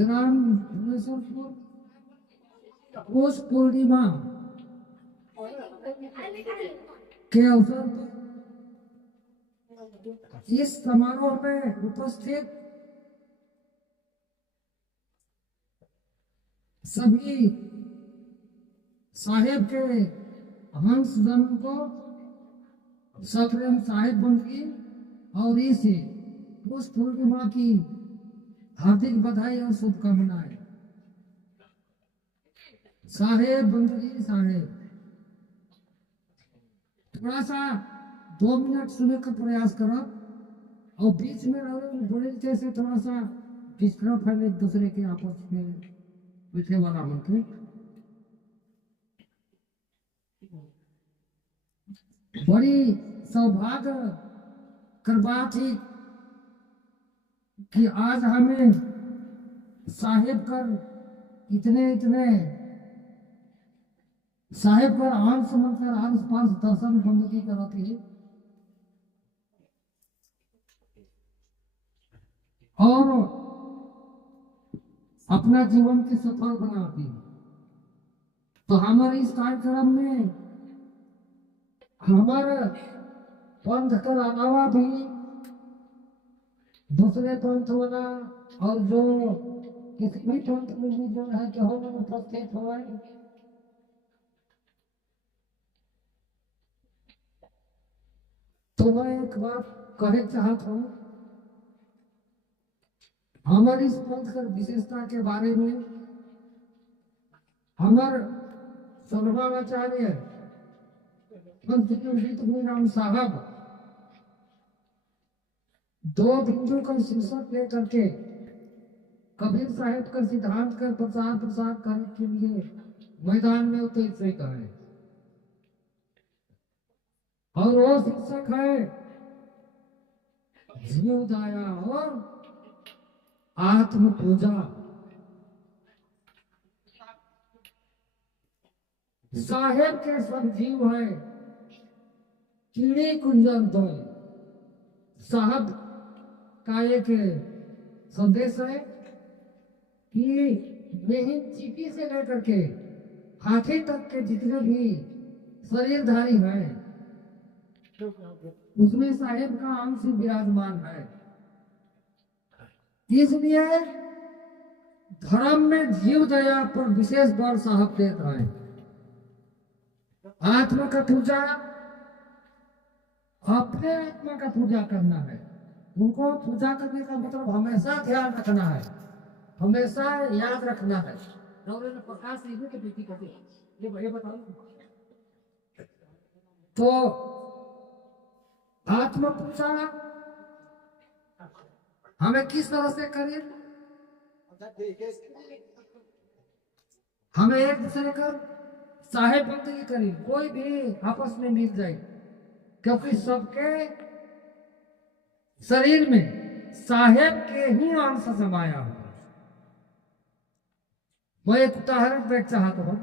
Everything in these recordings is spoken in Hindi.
ग्राम भुवनेश्वरपुर पौष पूर्णिमा के अवसर पर इस समारोह में उपस्थित सभी साहेब के हंस जन को सप्रेम साहेब बंदगी और इस पौष पूर्णिमा की हार्दिक बधाई और शुभकामनाएं। साहेब बंदगी साहेब थोड़ा सा 2 मिनट सुनने का प्रयास करो और बीच में बोले जैसे थोड़ा सा डिस्टर्ब है एक दूसरे के आपस में बैठे वाला मन के। बड़ी सौभाग्य कर बात ही कि आज हमें साहेब कर इतने साहेब कर आन समझ कर आस पास दर्शन बंदगी कराती है और अपना जीवन की सफल बनाती है। तो हमारे इस कार्यक्रम में हमारे पंथ के अलावा भी दूसरे पंथ वाला और जो किसी भी पंथ में भी जो है कि हम उपस्थित हुए तो मैं एक बात कहना चाहता हूँ हमारी इस पंथ की विशेषता के बारे में। हमारे सर्वाचार्य नाम साहब 2 बिंदु का शीर्षक लेकर के कबीर साहेब का सिद्धांत का प्रचार करने के लिए मैदान में उतर से कहे और वो शीर्षक है जीवदाया और आत्म पूजा। साहेब के सब जीव है कीड़े कुंजन तो साहब का एक संदेश है कि मेहनत चीटी से लेकर के हाथी तक के जितने भी शरीरधारी हैं उसमें साहेब का अंश विराजमान है। इसलिए धर्म में जीव दया पर विशेष बल साहब देख रहे हैं। आत्मा का पूजा अपने आत्मा का पूजा करना है। उनको पूजा करने का मतलब हमेशा ध्यान रखना है, हमेशा याद रखना है। प्रकाश के बेटी को ये बताओ तो आत्म पूजा हमें किस तरह से करें? हमें एक दूसरे का साहेब बंदगी करें, कोई भी आपस में मिल जाए, क्योंकि सबके शरीर में साहेब के ही अंश समाया हो। मैं एक उदाहरण देख चाहता हूं।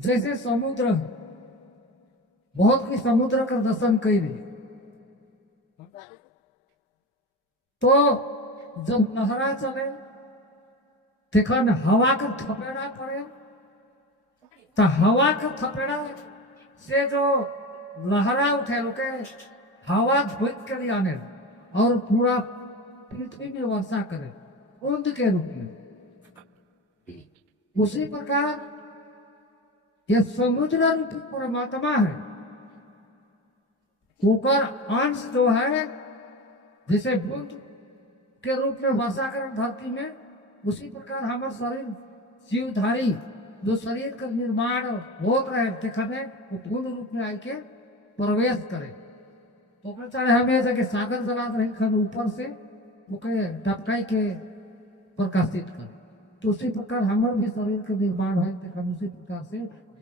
जैसे समुद्र, बहुत की समुद्र का दर्शन कई रही तो जब लहरा चले देखन हवा का थपेड़ा पड़े तो हवा का थपेड़ा से जो लहरा उठे रुके हवा धोत कर आने और पूरा पृथ्वी में वर्षा करे बूंद के रूप में। उसी प्रकार यह समुद्र रूपी परमात्मा है, ऊपर अंश जो है जैसे बूंद के रूप में वर्षा कर धरती में, उसी प्रकार हमारे शरीर जीवधारी जो शरीर का निर्माण हो रहे देखने वो पूर्ण रूप में आके प्रवेश करे तो चाहे हमें जगह सागर जला रहे खन ऊपर से वो कहे टपकाई के प्रकाशित करे। तो उसी प्रकार हमारे भी शरीर का निर्माण है देखा उसी प्रकार से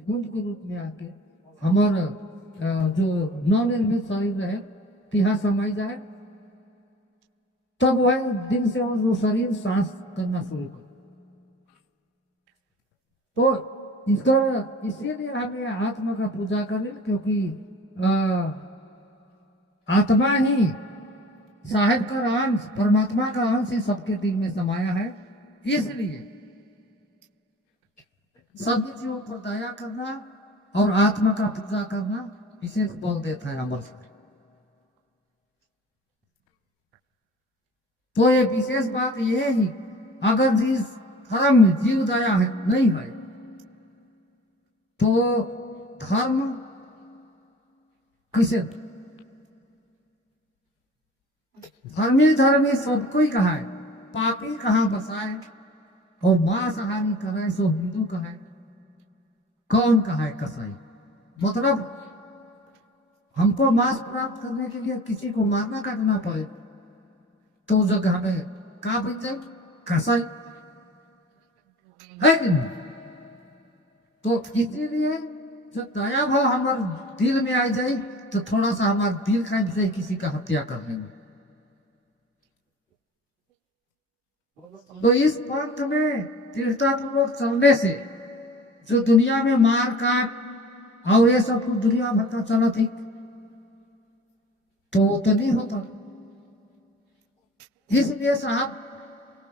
बूंद के रूप में आके हमारा जो नवनिर्मित शरीर रहे तिहा समाई जाए तब वह दिन से और वो शरीर सांस करना शुरू कर। तो इसका इसीलिए हमें आत्मा का पूजा करें, क्योंकि आत्मा ही साहेब का अंश, परमात्मा का अंश ही सबके दिल में समाया है। इसलिए सभी जीवों पर दया करना और आत्मा का पूजा करना विशेष बल देता है अमर साहब। तो ये विशेष बात ये ही, अगर जिस धर्म में जीव दया है नहीं है तो धर्म किसे, धर्मी धर्मी सबको ही कहा है, पापी कहाँ बसाए और मांस हानि करे सो हिंदू कहा है, कौन कहा है कसाई। मतलब हमको मांस प्राप्त करने के लिए किसी को मारना काटना पड़े तो उस जगह में कहा बन जाए, कसाई है कि नहीं। तो इसीलिए जब दया भाव हमारे दिल में आ जाए तो थोड़ा सा हमारा दिल काट जाए किसी का हत्या करने में। तो इस पंथ में दृढ़तापूर्वक चलने से जो दुनिया में मार काट और ये सब कुछ दुनिया भर का चला थी तो वो तो नहीं होता। इसलिए साहब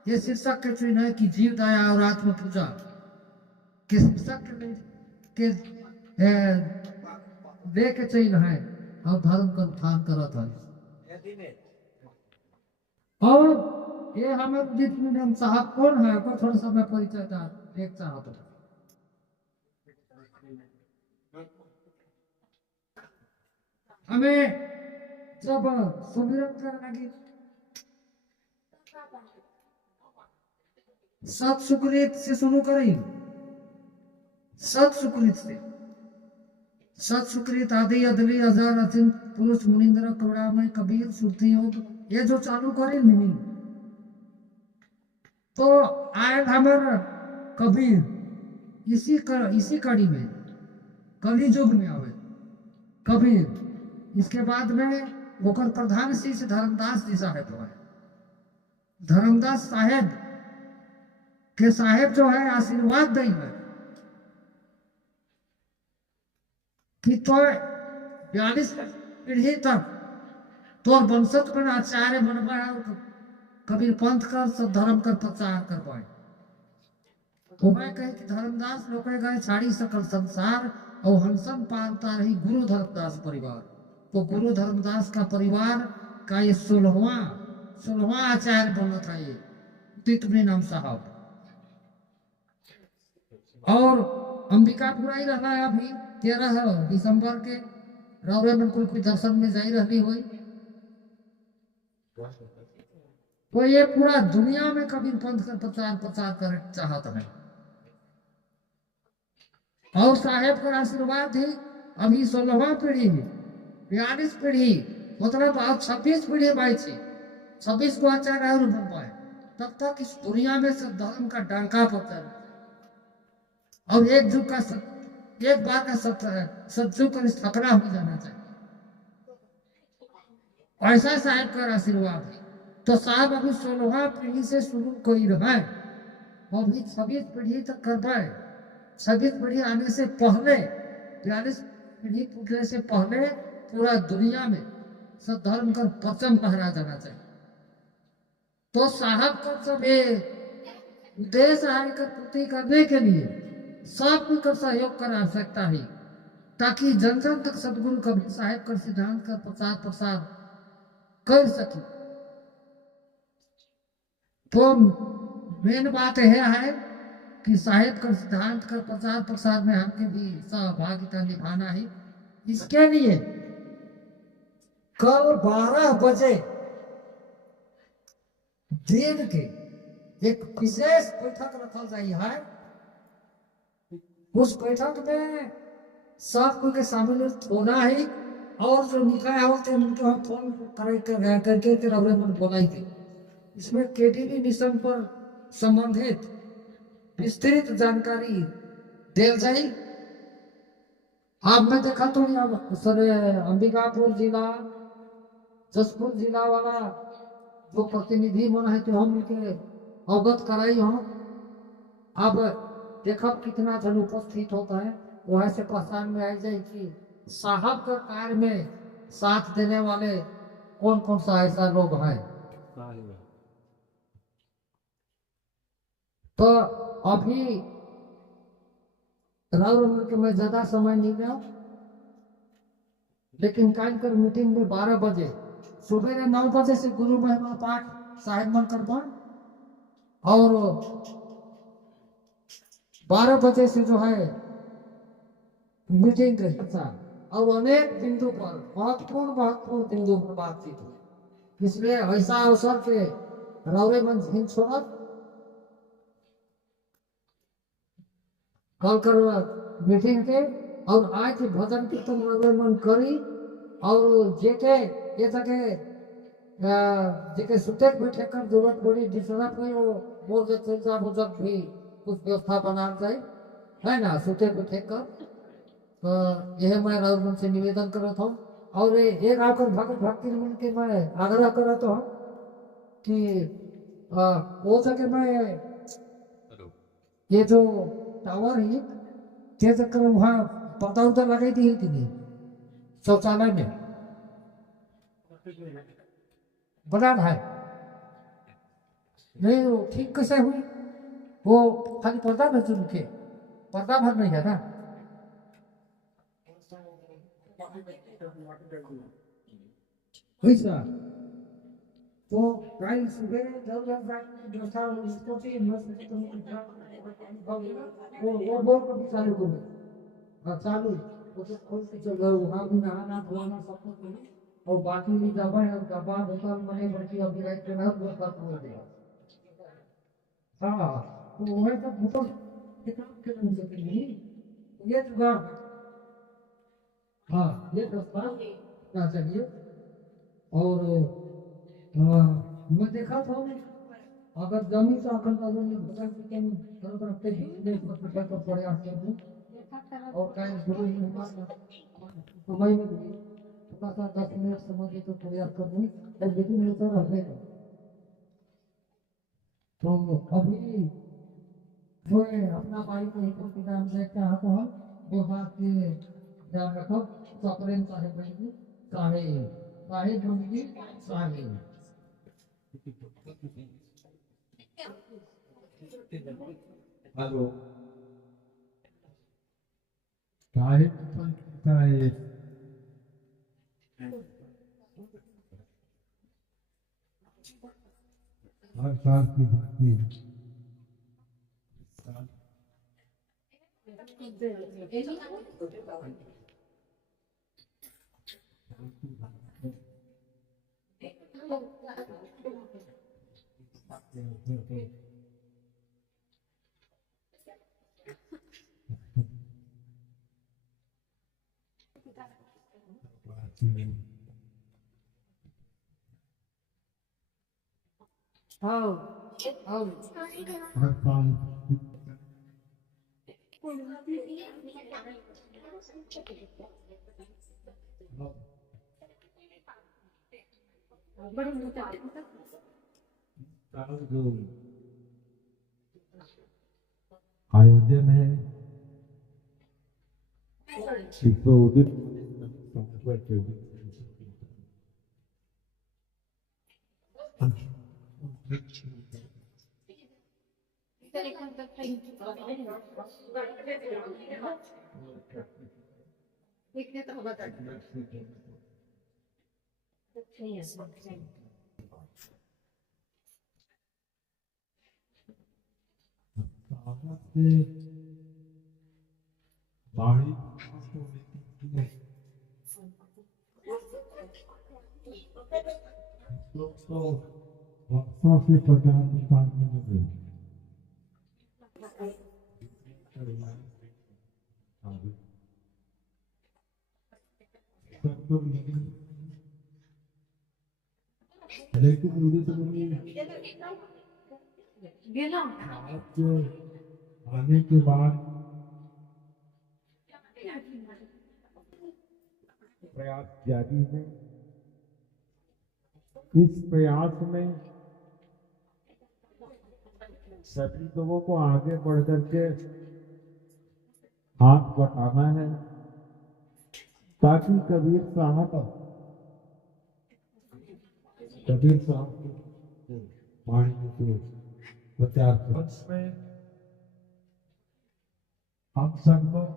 ये शीर्षक के चुन है कि जीव दया और आत्म पूजा के शीर्षक के दे के चल है और धर्म का उत्थान करत है। और ये हमारे जितने साहब कौन है को थोड़ा सा मैं परिचय एक चाहता हूँ। हमें जब सुमिरन करने लगी सत सुकृत से शुरू करें, सत सुकृत से, सत सुकृत आदि अदली हजार अचिंत पुरुष मुनिंद्र करुणामय कबीर सुरती योग ये जो चालू करे नहीं तो आए हमारा कबीर इसी कड़ी में कली युग में आवे कबीर। इसके बाद में ओकर प्रधान शिष्य धर्मदास जी साहेब है। धर्मदास साहेब के साहेब जो है आशीर्वाद दे है कि तो 42 पीढ़ी तक तो वंशज पर आचार्य बनवा और कबीर पंथ का सब धर्म का प्रचार करवाए। तो मैं कहे कि धर्मदास लोग गए छाड़ी सकल संसार और हंसन पालता रही गुरु धर्मदास परिवार। तो गुरु धर्मदास का परिवार का ये 16वां आचार्य बना था ये तितमी नाम साहब। और अंबिकापुरा ही रहना है अभी 13 दिसंबर के रौरे में कोई दर्शन में जाई रहनी हुई तो ये पूरा दुनिया में कबीर पंथ का प्रचार कर चाहता है। और साहेब का आशीर्वाद ही अभी 16वां पीढ़ी में 42 पीढ़ी मतलब आज 26 पीढ़ी बाई थी 26 को आचार्य और बन पाए तब तक इस दुनिया में सब धर्म का डंका पड़ता है। और एक बार का सत्युग का स्थापना हो जाना चाहिए। ऐसा साहेब का आशीर्वाद है। तो साहब अभी 16वां पीढ़ी से शुरू कोई रहा है और भी 26 पीढ़ी तक कर पाए। 26 पीढ़ी आने से पहले 42 पीढ़ी टूटने से पहले पूरा दुनिया में सब धर्म का परचम फहरा जाना चाहिए। तो साहब का सब उद्देश्य है कर पूर्ति करने के लिए सब का सहयोग कर आवश्यकता है ताकि जन जन तक सदगुरु कबीर साहेब का सिद्धांत का प्रसार कर सके। तो मेन बात यह है कि साहेब का सिद्धांत का प्रसार में हमके भी सहभागिता निभाना है। इसके लिए कल 12 बजे दिन के एक विशेष बैठक रखल जाए है। उस बैठक में सब कोई के शामिल होना है और जो निकाय होते हैं उनको हम फोन करके बोलाई थे। इसमें केटीवी मिशन पर संबंधित विस्तृत जानकारी दे जाए। आप मैं देखा तो सर अंबिकापुर जिला जसपुर जिला वाला जो प्रतिनिधि मन है तो हम उनके अवगत कराई हम। अब देखो कितना जन उपस्थित होता है वहां से पहचान में आ जाए कि साहब का कार्य में साथ देने वाले कौन कौन सा ऐसा लोग है। तो अभी राउर में मैं ज्यादा समय नहीं लिया, लेकिन कल कर मीटिंग में 12 बजे सुबह 9 बजे से गुरु महिमा पाठ साहेब मन करवा, और 12 बजे से जो है मीटिंग का हिस्सा, और अनेक बिंदु पर महत्वपूर्ण बिंदु पर बातचीत हुई। इसलिए ऐसा अवसर के रौरे मन हिंद छोड़त कल कर मीटिंग के, और आज भजन कीर्तन रौरे मन करी, और जेके ये तके जेके सुते बैठे कर जरूरत पड़ी दूसरा कोई वो बोल के चलता बुजुर्ग भी कुछ व्यवस्था बना जाए, है ना, सुते बैठे कर। तो यह मैं राउर से निवेदन करता हूँ, और एक आकर भगत भक्ति मन के मैं आग्रह करता हूँ कि वो सके मैं ये जो टावर है ते चक्कर वहाँ पर्दा उधर लगाई दी है कि नहीं शौचालय में बना है नहीं, वो ठीक कैसे हुई, वो खाली पर्दा में चुन के पर्दा भर नहीं है ना। वैसा तो कल सुबह जब व्यवस्था इसको से वो बोल कर चालू करो, हाँ चालू उसे खोल के चलो, वहाँ भी नहाना धोना सब कुछ करो, और बाकी भी दबा है और दबा बोतल मने बल्कि अभी रात के ना बोतल खोल देगा। हाँ तो वह सब बोतल किताब के नाम से नहीं, ये जुगाड़, हाँ ये प्रस्ताव ना चाहिए। और मैं देखा था अगर जमीन से अकल का जमीन भजन की कहीं तरह तरह के देश में तो प्रयास कर दूं, और कहीं गुरु महिमा समय में भी थोड़ा सा 10 मिनट समय के तो प्रयास कर दूं, और यदि नहीं तो रहेगा। तो अभी जो है अपना भाई को एक के नाम से क्या तो हम वो बात के ध्यान रखो, सप्रेम चाहे बनेगी चाहे बनेगी चाहे हेलो चाहे चाहे हर साल की बात हाँ हाँ हर साल जो आयोजन है इसको उदित बाहरी तो वर्षों से प्रचार प्रसार में लगे लेकिन मुझे तो आने के बाद प्रयास जारी है। इस प्रयास में सभी लोगों को आगे बढ़ करके हाथ बटाना है, ताकि कबीर साहब कबीर साहब की वाणी के प्रचार मंच में हम सब लोग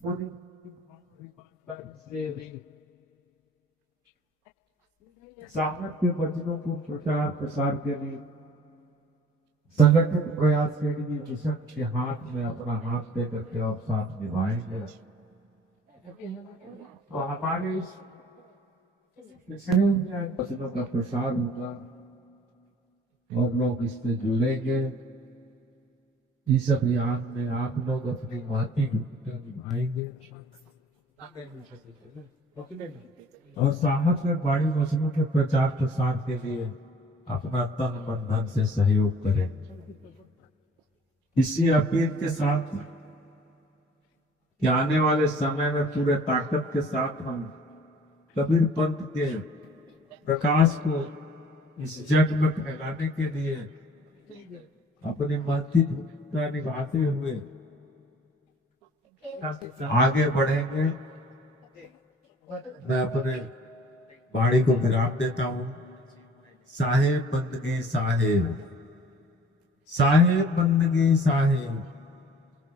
पूरी ईमानदारी से भी सामर्थ के वचनों को प्रचार प्रसार के लिए संगठित प्रयास के लिए मिशन के हाथ में अपना हाथ दे करके और साथ निभाएंगे। तो हमारे इस मिशन में वचनों का प्रसार होगा और लोग इससे जुड़ेंगे। इस अभियान में आप लोग अपनी महती भूमिका निभाएंगे और साहब के बाणी वचनों के प्रचार प्रसार के लिए अपना तन मन धन से सहयोग करें। इसी अपील के साथ कि आने वाले समय में पूरे ताकत के साथ हम कबीर पंथ के प्रकाश को इस जग में फैलाने के लिए अपनी महती भूमिका निभाते हुए आगे बढ़ेंगे। मैं अपने वाणी को विराम देता हूँ। साहेब बंदगी साहेब, साहेब बंदगी साहेब।